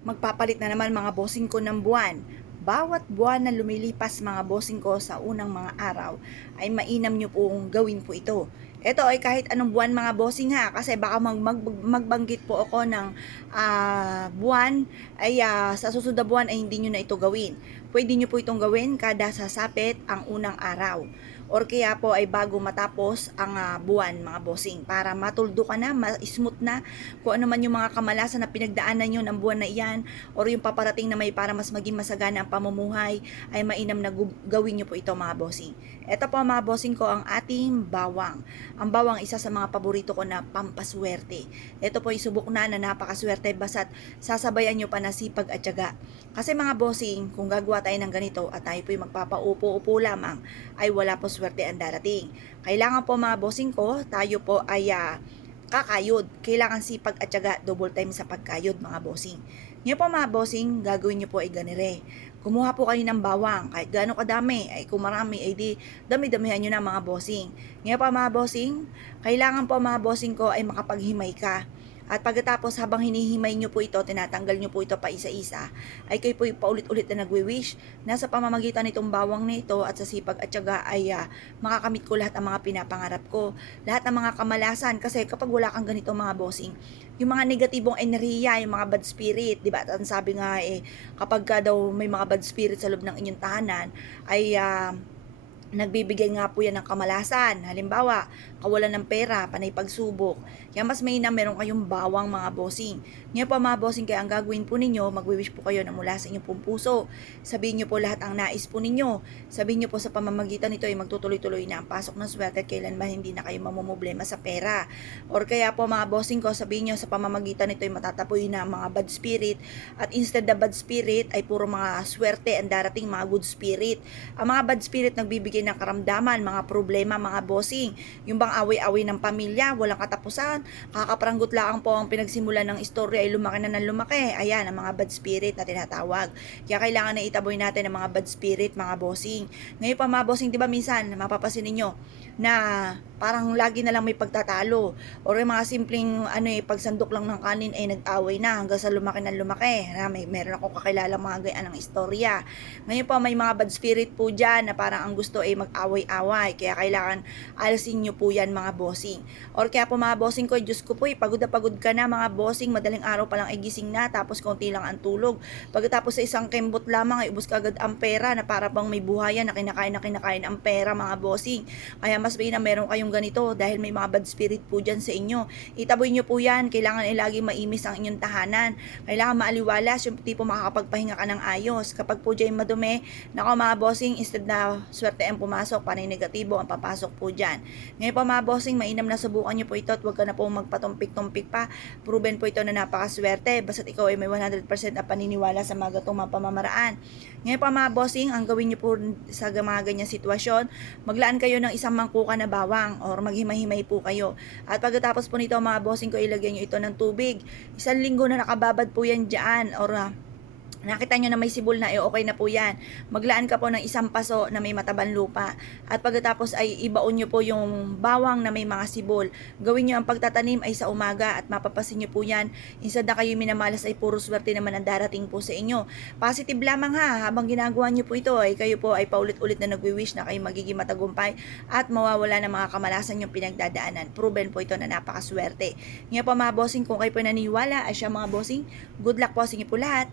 Magpapalit na naman mga bossing ko ng buwan. Bawat buwan na lumilipas mga bossing ko sa unang mga araw ay mainam nyo pong gawin po ito. Ito ay kahit anong buwan mga bossing ha, kasi baka magbanggit po ako ng buwan ay sa susunod na buwan ay hindi nyo na ito gawin. Pwede nyo po itong gawin kada sasapit ang unang araw or kaya po ay bago matapos ang buwan mga bossing para matuldo ka na, ma-smooth na kung ano man yung mga kamalasan na pinagdaanan nyo ng buwan na iyan or yung paparating na may para mas maging masagana ang pamumuhay ay mainam na gawin nyo po ito mga bossing. Ito po mga bossing ko ang ating bawang. Ang bawang isa sa mga paborito ko na pampaswerte. Ito po isubok na napakaswerte basta't sasabayan nyo pa na sipag at tiyaga. Kasi mga bossing, kung gagawa tayo ng ganito at tayo po magpapaupo-upo lamang, ay wala po swerte ang darating. Kailangan po mga bossing ko, tayo po ay kakayod. Kailangan sipag at tiyaga, double time sa pagkayod mga bossing. Ngayon po mga bossing, gagawin nyo po ay ganire. Kumuha po kayo ng bawang, kahit gaano kadami, ay kung marami, ay di dami-damihan nyo na mga bossing. Ngayon po mga bossing, kailangan po mga bossing ko ay makapaghimay ka. At pagkatapos habang hinihimay nyo po ito, tinatanggal nyo po ito pa isa-isa, ay kayo po paulit-ulit na nagwi-wish na sa pamamagitan nitong bawang na ito at sa sipag at tiyaga ay makakamit ko lahat ng mga pinapangarap ko. Lahat ng mga kamalasan kasi kapag wala kang ganito mga bossing, yung mga negatibong enerhiya, yung mga bad spirit, di ba? At sabi nga kapag ka daw may mga bad spirit sa loob ng inyong tahanan, ay nagbibigay nga po yan ng kamalasan. Halimbawa, kawalan ng pera, panay pagsubok. Kaya mas mainam meron kayong bawang mga bossing. Ngayon po mga bossing, kaya ang gagawin po ninyo, magwi-wish po kayo na mula sa inyong pong puso. Sabihin nyo po lahat ang nais po ninyo. Sabihin nyo po sa pamamagitan nito ay magtutuloy-tuloy na ang pasok ng swerte at kailanman hindi na kayo mamumblema sa pera. Or kaya po mga bossing ko, sabihin nyo sa pamamagitan nito ay matatapoy na ang mga bad spirit at instead na bad spirit ay puro mga swerte ang darating mga good spirit. Ang mga bad spirit nagbibigay ng karamdaman, mga problema, mga bossing. Yung bang away-away ng pamilya, walang katapusan, kakapranggot lang po ang pinagsimulan ng istorya ay lumaki na ng lumaki. Ayan, ang mga bad spirit na tinatawag. Kaya kailangan na itaboy natin ang mga bad spirit, mga bossing. Ngayon pa mga bossing, di ba minsan, mapapasin ninyo na parang lagi na lang may pagtatalo or yung mga simpleng pagsandok lang ng kanin ay nag-away na hanggang sa lumaki ng lumaki. Meron ako kakilala mga ganyan ng istorya. Ngayon pa may mga bad spirit po dyan na parang ang gusto ay mag-away-away. Kaya kailangan alisin nyo po yan mga bossing. Or kaya po mga bossing ko, Diyos ko po pagod na pagod ka na mga bossing, madaling araw pa lang ay gising na tapos konti lang ang tulog. Pagkatapos sa isang kembot lamang ay ubos ka agad ang pera na para bang may buhayan na kinakain ang pera mga bossing. Kaya mas na meron kayong ganito dahil may mga bad spirit po dyan sa inyo. Itaboy nyo po yan. Kailangan ay lagi maimis ang inyong tahanan. Kailangan maaliwalas yung tipo makakapagpahinga ka ng ayos. Kapag po dyan madumi, nako mga bossing, instead na swerte ang pumasok, panay negatibo ang papasok po dyan. Ngayon po mga bossing, mainam na subukan nyo po ito at huwag ka na po magpatumpik-tumpik pa. Proven po ito na napakaswerte. Basta't ikaw ay may 100% na paniniwala sa mga gatong mga pamamaraan. Ngayon po mga bossing, ang gawin nyo po sa mga ganyan sitwasyon, maglaan kayo ng isang mangkuka na bawang or maghimay-himay po kayo. At pagkatapos po nito mga bossing ko, ilagyan nyo ito ng tubig. 1 linggo na nakababad po yan dyan or nakita nyo na may sibol na, okay na po yan. Maglaan ka po ng 1 paso na may matabang lupa. At pagkatapos ay ibaon nyo po yung bawang na may mga sibol. Gawin nyo ang pagtatanim ay sa umaga at mapapasin nyo po yan. Instead na kayo minamalas ay puro swerte naman ang darating po sa inyo. Positive lamang ha, habang ginagawa nyo po ito ay kayo po ay paulit-ulit na nagwi-wish na kayo magiging matagumpay at mawawala ng mga kamalasan yung pinagdadaanan. Proven po ito na napakaswerte. Ngayon po mga bossing, kung kayo po naniniwala ay siya mga bossing, good luck po sa inyo po lahat.